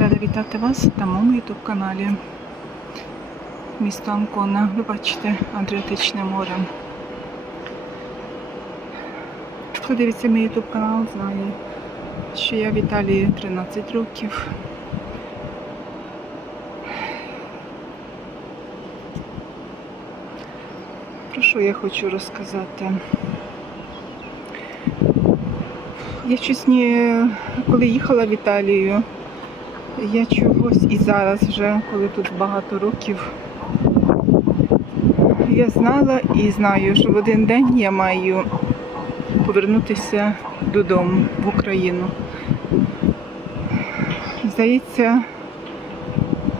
Рада вітати вас на моєму ютуб каналі. Місто Анкона. Ви бачите Адріатичне море. Хто дивиться мій ютуб канал, знає, що я в Італії 13 років. Про що я хочу розказати? Я щось не коли їхала в Італію, я чогось і зараз вже, коли тут багато років, я знала і знаю, що в один день я маю повернутися додому в Україну. Здається,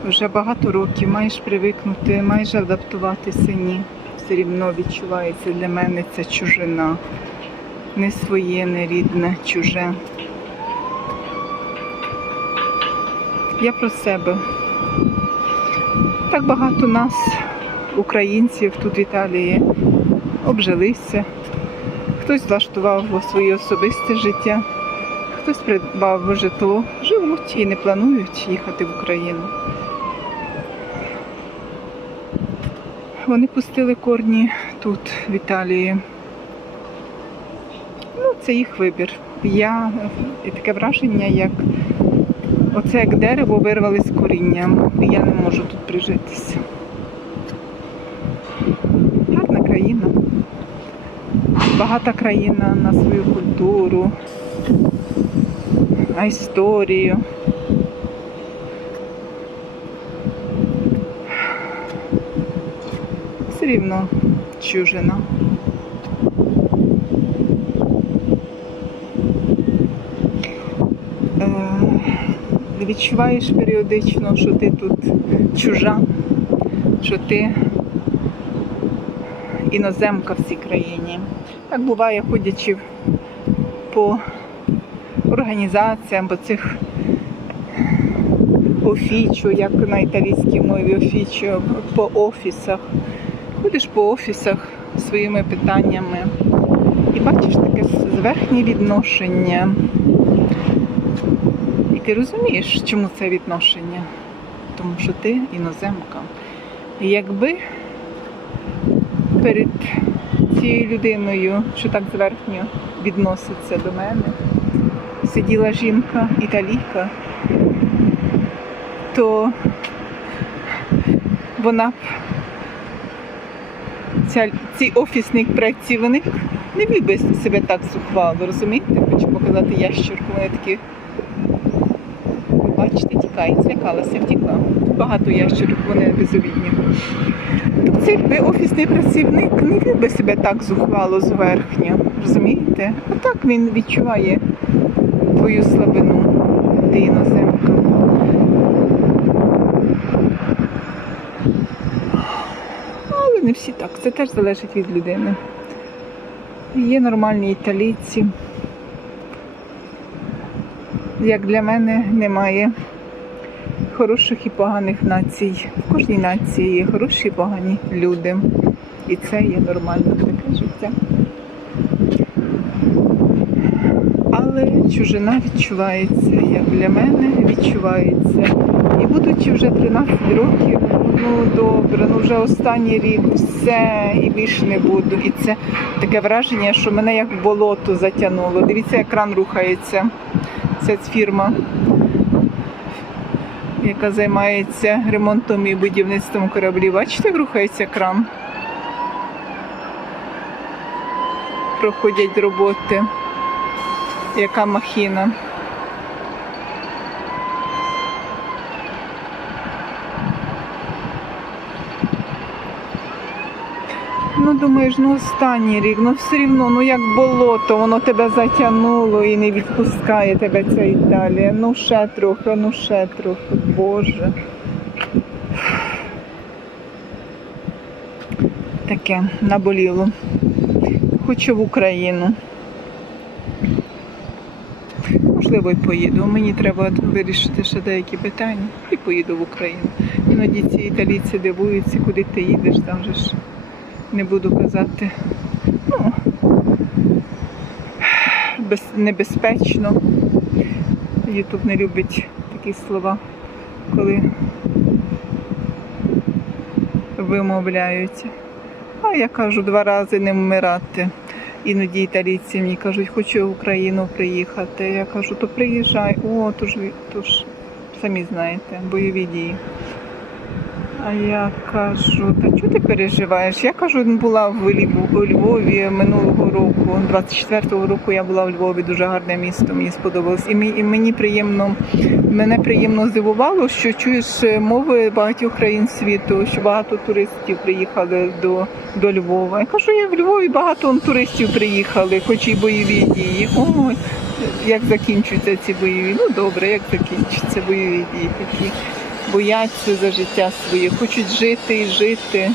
вже багато років маєш привикнути, маєш адаптуватися, ні. Все рівно відчувається для мене це чужина не своє, не рідне, чуже. Я про себе. Так багато нас, українців тут в Італії, обжилися. Хтось влаштував своє особисте життя, хтось придбав житло, живуть і не планують їхати в Україну. Вони пустили корні тут, в Італії. Ну, це їх вибір. Я і таке враження, як оце як дерево вирвали з корінням. І я не можу тут прижитися. Гарна країна. Багата країна на свою культуру, на історію. Все рівно чужина. Відчуваєш періодично, що ти тут чужа, що ти іноземка в цій країні. Так буває, ходячи по організаціям, по цих офічу, як на італійській мові офічу, по офісах. Ходиш по офісах своїми питаннями і бачиш таке зверхнє відношення. Ти розумієш, чому це відношення? Тому що ти іноземка. Якби перед цією людиною, що так зверхньо відноситься до мене, сиділа жінка італійка, то вона б ця, цей офісний працівник не вів би себе так зухвало, розумієте? Хочу показати ящерку, вони такі бачите, тікає, злякалася, втікла. Багато ящерок, вони безовідні. Тобто цей офісний працівник не би себе так зухвало зверхньо, розумієте? А так він відчуває твою слабину, ти іноземка. Але не всі так, це теж залежить від людини. Є нормальні італійці. Як для мене немає хороших і поганих націй. В кожній нації є хороші і погані люди. І це є нормально таке життя. Але чужина відчувається, як для мене відчувається. І будучи вже 13 років, ну добре, ну вже останній рік, все, і більше не буду. І це таке враження, що мене як в болото затягнуло. Дивіться, як кран рухається. Це фірма, яка займається ремонтом і будівництвом кораблів. Бачите, рухається кран? Проходять роботи. Яка махіна. Ну, думаєш, ну останній рік, ну все рівно, ну як болото, воно тебе затягнуло і не відпускає тебе ця Італія. Ну ще трохи, ну ще трохи, Боже. Таке наболіло. Хочу в Україну. Можливо, і поїду. Мені треба вирішити ще деякі питання і поїду в Україну. Іноді ці італійці дивуються, куди ти їдеш, там же ж не буду казати. Ну, без, небезпечно. Ютуб не любить такі слова, коли вимовляються. А я кажу два рази не вмирати. Іноді італійці мені кажуть, хочу в Україну приїхати. Я кажу, то приїжджай. О, то ж, то ж самі знаєте, бойові дії. А я кажу, та чого ти переживаєш? Я кажу, була в Львові минулого року, 24-го року я була в Львові, дуже гарне місто, мені сподобалось. І мені, приємно, мене приємно здивувало, що чуєш мови багатьох країн світу, що багато туристів приїхали до, до Львова. Я кажу, я в Львові багато туристів приїхали, хоч і бойові дії. Ой, як закінчуються ці бойові? Ну добре, як закінчаться бойові дії такі бояться за життя своє, хочуть жити і жити.